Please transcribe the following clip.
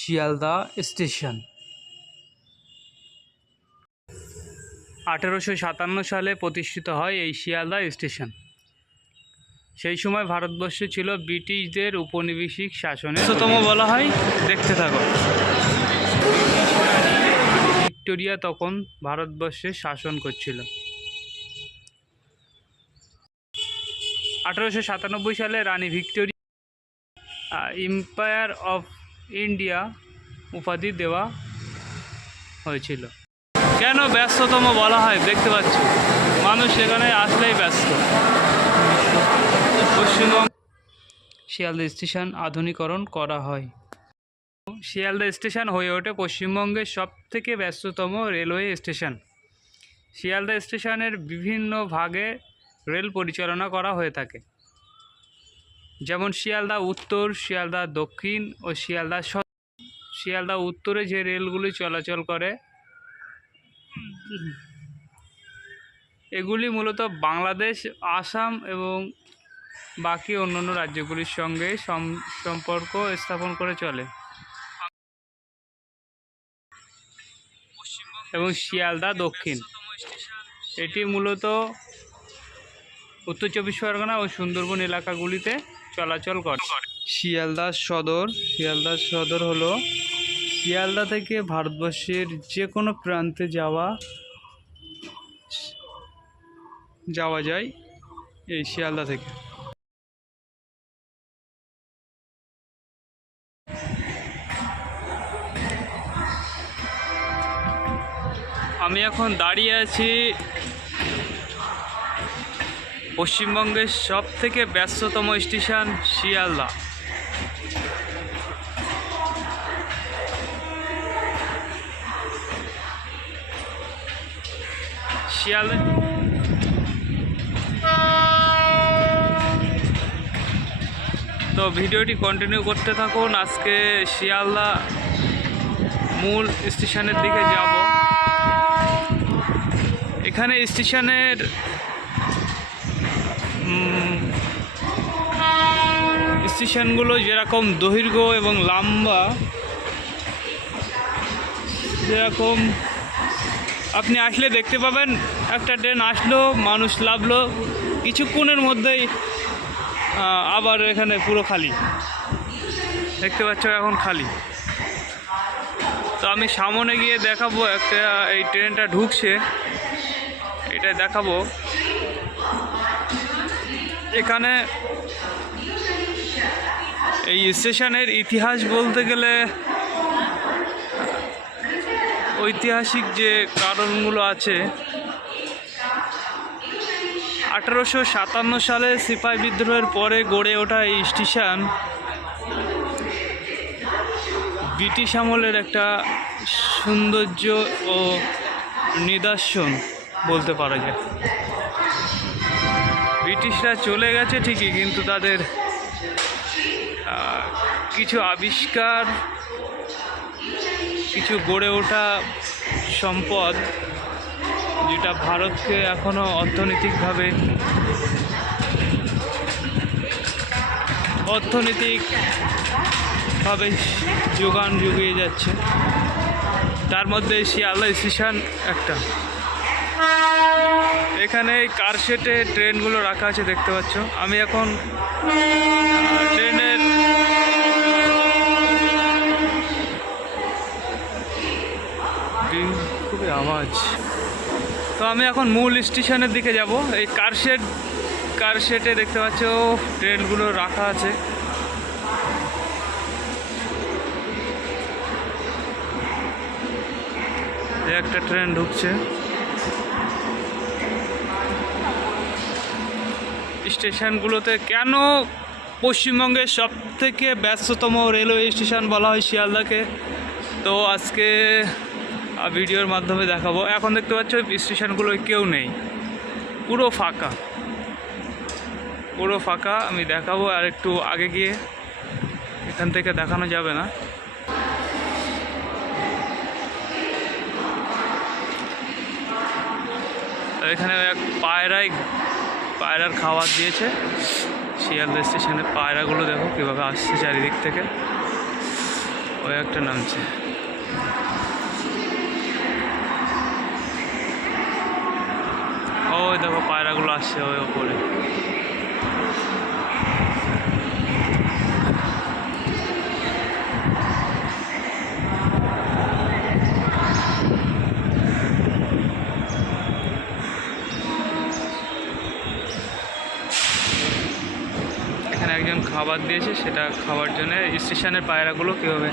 Sealdah station 1857 সালে প্রতিষ্ঠিত হয় এই শিয়ালদা স্টেশন। সেই সময় ভারতবর্ষে ছিল ব্রিটিশদের উপনিবেশিক শাসনের অন্যতম বলা হয়। দেখতে থাকো। ভিক্টোরিয়া তখন ভারতবর্ষে শাসন করছিল। 1897 সালে রানী ভিক্টোরিয়া এম্পায়ার অফ ইন্ডিয়া উপাধি দেওয়া হয়েছিল। কেন ব্যস্ততম বলা হয়? দেখতে পাচ্ছ মানুষ এখানে আসলেই ব্যস্ত। পশ্চিমবঙ্গ শিয়ালদা স্টেশন আধুনিকরণ করা হয়। শিয়ালদা স্টেশন হয়ে ওঠে পশ্চিমবঙ্গের সবথেকে ব্যস্ততম রেলওয়ে স্টেশন। শিয়ালদা স্টেশনের বিভিন্ন ভাগে রেল পরিচালনা করা হয়ে থাকে, যেমন শিয়ালদা উত্তর, শিয়ালদা দক্ষিণ ও শিয়ালদা সদর। শিয়ালদা উত্তরে যে রেলগুলি চলাচল করে এগুলি মূলত বাংলাদেশ, আসাম এবং বাকি অন্যান্য রাজ্যগুলির সঙ্গে সম্পর্ক স্থাপন করে চলে। এবং শিয়ালদা দক্ষিণ, এটি মূলত উত্তর চব্বিশ পরগনা ও সুন্দরবন এলাকাগুলিতে চলাচল করে। শিয়ালদা সদর হলো শিয়ালদা থেকে ভারতবর্ষের যে কোনো প্রান্তে যাওয়া যায় এই শিয়ালদা থেকে। আমি এখন দাঁড়িয়ে আছি পশ্চিমবঙ্গের সবথেকে ব্যস্ততম স্টেশন শিয়ালদা। তো ভিডিওটি কন্টিনিউ করতে থাকুন। আজকে শিয়ালদা মূল স্টেশনের দিকে যাব। এখানে স্টেশনের স্টেশনগুলো যেরকম দৈর্ঘ্য এবং লম্বা, যেরকম আপনি আসলে দেখতে পাবেন একটা ট্রেন আসলো, মানুষ নামলো, কিছুক্ষণের মধ্যেই আবার এখানে পুরো খালি। দেখতে পাচ্ছ এখন খালি। তো আমি সামনে গিয়ে দেখাবো একটা, এই ট্রেনটা ঢুকছে, এটা দেখাবো। এখানে এই স্টেশনের ইতিহাস বলতে গেলে ঐতিহাসিক যে কারণগুলো আছে, 1857 সালে সিপাহি বিদ্রোহের পরে গড়ে ওঠা এই স্টেশন ব্রিটিশ আমলের একটা সৌন্দর্য ও নিদর্শন বলতে পারা যায়। ব্রিটিশরা চলে গেছে ঠিকই, কিন্তু তাদের কিছু আবিষ্কার, কিছু গড়ে ওঠা সম্পদ, যেটা ভারতকে এখনও অর্থনৈতিকভাবে যোগান জুগিয়ে যাচ্ছে, তার মধ্যে শিয়ালদা স্টেশন একটা। এখানে কার শেডে ট্রেনগুলো রাখা আছে দেখতে পাচ্ছ। আমি এখন ট্রেনের খুবই আওয়াজ। তো আমি এখন মূল স্টেশনের দিকে যাব। এই কার শেডে দেখতে পাচ্ছ ট্রেনগুলো রাখা আছে। একটা ট্রেন ঢুকছে। স্টেশনগুলোতে কেন পশ্চিমবঙ্গের সবথেকে ব্যস্ততম রেলওয়ে স্টেশন বলা হয় শিয়ালদাকে, তো আজকে ভিডিওর মাধ্যমে দেখাবো। এখন দেখতে পাচ্ছ স্টেশনগুলোয় কেউ নেই, পুরো ফাঁকা। আমি দেখাবো আর একটু আগে গিয়ে, এখান থেকে দেখানো যাবে না। এখানে এক পায়রার খাবার দিয়েছে শিয়ালদা স্টেশনে। পায়রাগুলো দেখো কীভাবে আসছে চারিদিক থেকে। ওই একটা নামছে। ওই দেখো পায়রাগুলো আসছে ওই ওপরে। এখানে একজন খাবার দিয়েছে, সেটা খাওয়ার জন্য স্টেশনের পায়রাগুলো কীভাবে